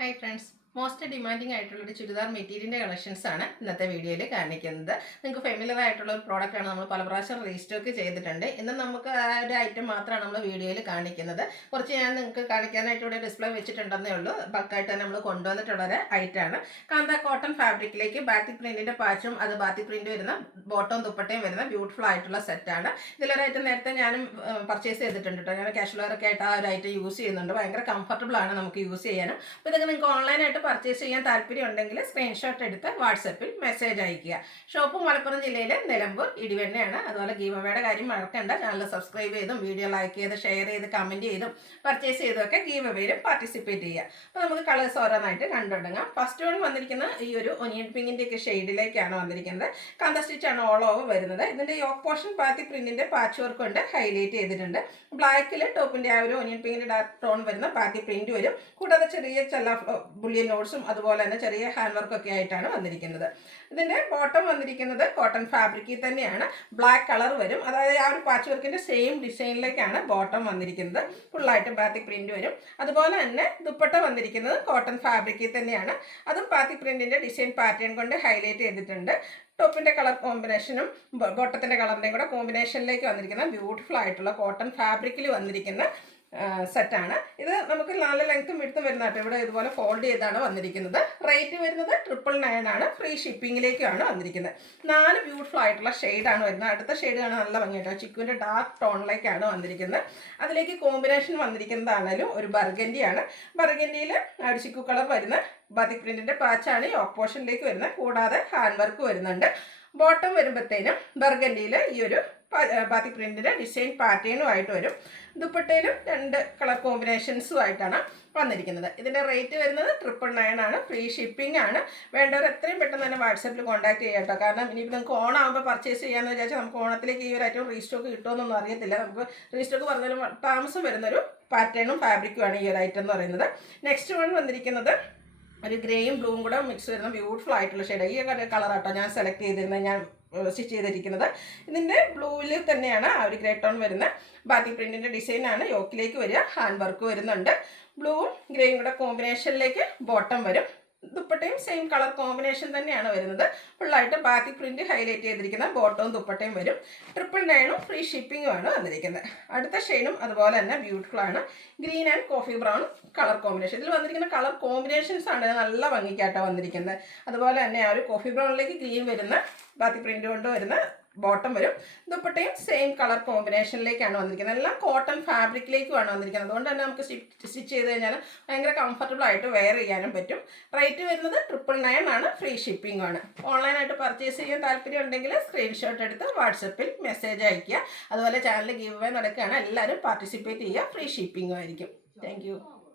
Hi friends. Most demanding ആയിട്ടുള്ള ഒരു ചുരിദാർ മെറ്റീരിയലിൻ്റെ കളക്ഷൻസ് ആണ് ഇന്നത്തെ വീഡിയോയിൽ കാണിക്കുന്നത്. നിങ്ങൾക്ക് ഫെമിലിയർ ആയിട്ടുള്ള ഒരു പ്രോഡക്റ്റ് ആണ്. നമ്മൾ പല പ്രാവശ്യം റീസ്റ്റോക്ക് ചെയ്തിട്ടുണ്ട്. ഇന്ന് നമുക്ക് ആ ഒരു ഐറ്റം മാത്രമാണ് നമ്മൾ വീഡിയോയിൽ കാണിക്കുന്നത്. കുറച്ച് ഞാൻ നിങ്ങൾക്ക് കാണിക്കാനായിട്ട് ഇവിടെ ഡിസ്പ്ലേ വെച്ചിട്ടുണ്ടെന്നേ ഉള്ളൂ. ബൾക്കായിട്ട് തന്നെ നമ്മൾ കൊണ്ടുവന്നിട്ടുള്ള ഒരു ഐറ്റമാണ്. കാന്ത കോട്ടൺ ഫാബ്രിക്കിലേക്ക് ബാത്തിക് പ്രിന്റിന്റെ പാച്ചും അത് ബാത്തിക് പ്രിന്റ് വരുന്ന ബോട്ടവും ദുപ്പട്ടയും വരുന്ന ബ്യൂട്ടിഫുൾ ആയിട്ടുള്ള സെറ്റാണ്. ഇതിലൊരു ഐറ്റം നേരത്തെ ഞാനും പർച്ചേസ് ചെയ്തിട്ടുണ്ട് കേട്ടോ. ഞാൻ കാഷ്വൽ വെയർ ഒക്കെ ആയിട്ട് ആ ഒരു ഐറ്റം യൂസ് ചെയ്യുന്നുണ്ട്. ഭയങ്കര കംഫർട്ടബിൾ ആണ് നമുക്ക് യൂസ് ചെയ്യാനും. അപ്പോൾ ഇതൊക്കെ നിങ്ങൾക്ക് ഓൺലൈനായിട്ട് പർച്ചേസ് ചെയ്യാൻ താല്പര്യമുണ്ടെങ്കിൽ സ്ക്രീൻഷോട്ട് എടുത്ത് വാട്സപ്പിൽ മെസ്സേജ് അയക്കുക. ഷോപ്പ് മലപ്പുറം ജില്ലയിലെ നിലമ്പൂർ ഇടിവെണ്ണയാണ്. അതുപോലെ ഗീവ് അവേയുടെ കാര്യം മറക്കണ്ട. ചാനൽ സബ്സ്ക്രൈബ് ചെയ്തും വീഡിയോ ലൈക്ക് ചെയ്ത് ഷെയർ ചെയ്ത് കമൻറ്റ് ചെയ്തും പർച്ചേസ് ചെയ്തൊക്കെ ഗീവ് അവേയിലും പാർട്ടിസിപ്പേറ്റ് ചെയ്യുക. അപ്പോൾ നമുക്ക് കളേഴ്സ് ഓരോന്നായിട്ട് കണ്ടുടങ്ങാം. ഫസ്റ്റ് വൺ വന്നിരിക്കുന്ന ഈ ഒരു ഒനിയൻ പിങ്കിൻ്റെ ഒക്കെ ഷെയ്ഡിലേക്കാണ് വന്നിരിക്കുന്നത്. കാന്ത സ്റ്റിച്ചാണ് ഓൾ ഓവർ വരുന്നത്. ഇതിൻ്റെ യോക്ക് പോർഷൻ ബാത്തിക് പ്രിന്റിൻ്റെ പാച്ച് വർക്ക് കൊണ്ട് ഹൈലൈറ്റ് ചെയ്തിട്ടുണ്ട്. ബ്ലാക്കിൽ ടോപ്പിൻ്റെ ആ ഒരു ഒനിയൻ പിങ്കിൻ്റെ ഡാർക്ക് ടോൺ വരുന്ന ബാത്തിക് പ്രിന്റ് വരും. കൂടാതെ ചെറിയ ബുള്ളിയൻ നോട്ട്സും അതുപോലെ തന്നെ ചെറിയ ഹാൻഡ് വർക്കൊക്കെ ആയിട്ടാണ് വന്നിരിക്കുന്നത്. ഇതിൻ്റെ ബോട്ടം വന്നിരിക്കുന്നത് കോട്ടൺ ഫാബ്രിക്കിൽ തന്നെയാണ്. ബ്ലാക്ക് കളർ വരും. അതായത് ആ ഒരു പാച്ച് വർക്കിൻ്റെ സെയിം ഡിസൈനിലേക്കാണ് ബോട്ടം വന്നിരിക്കുന്നത്. ഫുള്ളായിട്ട് ബാത്തിക് പ്രിന്റ് വരും. അതുപോലെ തന്നെ ദുപ്പട്ട വന്നിരിക്കുന്നത് കോട്ടൺ ഫാബ്രിക്കിൽ തന്നെയാണ്. അതും ബാത്തിക് പ്രിന്റിൻ്റെ ഡിസൈൻ പാറ്റേൺ കൊണ്ട് ഹൈലൈറ്റ് ചെയ്തിട്ടുണ്ട്. ടോപ്പിൻ്റെ കളർ കോമ്പിനേഷനും ബോട്ടത്തിൻ്റെ കളറിൻ്റെയും കൂടെ കോമ്പിനേഷനിലേക്ക് വന്നിരിക്കുന്ന ബ്യൂട്ടിഫുൾ ആയിട്ടുള്ള കോട്ടൺ ഫാബ്രിക്കിൽ വന്നിരിക്കുന്ന സെറ്റാണ്. ഇത് നമുക്ക് നല്ല ലെങ്ത്തും വിടുത്തും വരുന്ന കേട്ടോ. ഇവിടെ ഇതുപോലെ ഫോൾഡ് ചെയ്താണ് വന്നിരിക്കുന്നത്. റേറ്റ് വരുന്നത് 999 ആണ്. ഫ്രീ ഷിപ്പിങ്ങിലേക്കാണ് വന്നിരിക്കുന്നത്. 4 ബ്യൂട്ടിഫുൾ ആയിട്ടുള്ള ഷെയ്ഡാണ് വരുന്നത്. അടുത്ത ഷെയ്ഡ് കാണാൻ നല്ല ഭംഗിയായിട്ടോ. ചിക്കുവിൻ്റെ ഡാർക്ക് ടോണിലേക്കാണ് വന്നിരിക്കുന്നത്. അതിലേക്ക് കോമ്പിനേഷൻ വന്നിരിക്കുന്നതാണേലും ഒരു ബർഗൻഡിയാണ്. ബർഗൻഡിയിൽ ഒരു ചിക്കു കളർ വരുന്ന ബാത്തിക് പ്രിന്റിൻ്റെ പാച്ചാണ് ഈ ഓഫ് പോർഷനിലേക്ക് വരുന്നത്. കൂടാതെ ഹാൻഡ് വർക്ക് വരുന്നുണ്ട്. ബോട്ടം വരുമ്പോഴത്തേനും ബർഗൻഡിയിൽ ഈ ഒരു ബാത്തിക് പ്രിന്റിൻ്റെ ഡിസൈൻ പാറ്റേണുമായിട്ട് വരും. ദുപ്പട്ടയിലും 2 കളർ കോമ്പിനേഷൻസുമായിട്ടാണ് വന്നിരിക്കുന്നത്. ഇതിൻ്റെ റേറ്റ് വരുന്നത് 999 ആണ്. ഫ്രീ ഷിപ്പിംഗ് ആണ്. വേണ്ടവർ എത്രയും പെട്ടെന്ന് തന്നെ വാട്സാപ്പിൽ കോൺടാക്ട് ചെയ്യാം കേട്ടോ. കാരണം ഇനിയിപ്പോൾ നിങ്ങൾക്ക് ഓണാകുമ്പോൾ പർച്ചേസ് ചെയ്യാമെന്ന് വിചാരിച്ചാൽ നമുക്ക് ഓണത്തിലേക്ക് ഈ ഒരു ഐറ്റം റീസ്റ്റോക്ക് കിട്ടുമെന്നൊന്നും അറിയത്തില്ല. നമുക്ക് റീസ്റ്റോക്ക് പറഞ്ഞാലും താമസം വരുന്നൊരു പാറ്റേണും ഫാബ്രിക്കുമാണ് ഈ ഒരു ഐറ്റം എന്ന് പറയുന്നത്. നെക്സ്റ്റ് വൺ വന്നിരിക്കുന്നത് ഒരു ഗ്രേയും ബ്ലൂവും കൂടെ മിക്സ് വരുന്ന ബ്യൂട്ടിഫുൾ ആയിട്ടുള്ള ഷെയ്ഡ്. ഈ കളറാട്ടോ ഞാൻ സെലക്ട് ചെയ്തിരുന്നത്, ഞാൻ സ്റ്റിച്ച് ചെയ്തിരിക്കുന്നത്. ഇതിൻ്റെ ബ്ലൂവിൽ തന്നെയാണ് ആ ഒരു ഗ്രേ ടോൺ വരുന്ന ബാത്തിക് പ്രിന്റിൻ്റെ ഡിസൈനാണ് യോക്കിലേക്ക് വരിക. ഹാൻഡ് വർക്ക് വരുന്നുണ്ട്. ബ്ലൂവും ഗ്രേയും കൂടെ കോമ്പിനേഷനിലേക്ക് ബോട്ടം വരും. ദുപ്പട്ടയും സെയിം കളർ കോമ്പിനേഷൻ തന്നെയാണ് വരുന്നത്. ഫുള്ളായിട്ട് ബാത്തിക് പ്രിന്റ് ഹൈലൈറ്റ് ചെയ്തിരിക്കുന്ന ബോട്ടവും ദുപ്പട്ടയും വരും. 999 ഫ്രീ ഷിപ്പിംഗും ആണ് വന്നിരിക്കുന്നത്. അടുത്ത ഷെയ്ഡും അതുപോലെ തന്നെ ബ്യൂട്ടിഫുൾ ആണ്. Green and coffee brown colour combination. ഇതിൽ വന്നിരിക്കുന്ന കളർ കോമ്പിനേഷൻസ് ആണ് നല്ല ഭംഗിക്കാട്ടോ വന്നിരിക്കുന്നത്. അതുപോലെ തന്നെ ആ ഒരു കോഫി ബ്രൗണിലേക്ക് ഗ്രീൻ വരുന്ന ബാത്തിക് പ്രിന്റ് കൊണ്ട് വരുന്ന ബോട്ടം വരും. ദുപ്പട്ടയും സെയിം കളർ കോമ്പിനേഷനിലേക്കാണ് വന്നിരിക്കുന്നത്. എല്ലാം കോട്ടൺ ഫാബ്രിക്കിലേക്കുമാണ് വന്നിരിക്കുന്നത്. അതുകൊണ്ട് തന്നെ നമുക്ക് സ്റ്റിച്ച് ചെയ്ത് കഴിഞ്ഞാൽ ഭയങ്കര കംഫർട്ടബിൾ ആയിട്ട് വെയർ ചെയ്യാനും പറ്റും. റേറ്റ് വരുന്നത് 999 ആണ്. ഫ്രീ ഷിപ്പിംഗ് ആണ്. ഓൺലൈനായിട്ട് പർച്ചേസ് ചെയ്യാൻ താല്പര്യം ഉണ്ടെങ്കിൽ സ്ക്രീൻഷോട്ട് എടുത്ത് വാട്സപ്പിൽ മെസ്സേജ് അയയ്ക്കുക. അതുപോലെ ചാനൽ ഗീവ് അവേ നടക്കുകയാണ്. എല്ലാവരും പാർട്ടിസിപ്പേറ്റ് ചെയ്യുക. ഫ്രീ ഷിപ്പിംഗും ആയിരിക്കും. താങ്ക്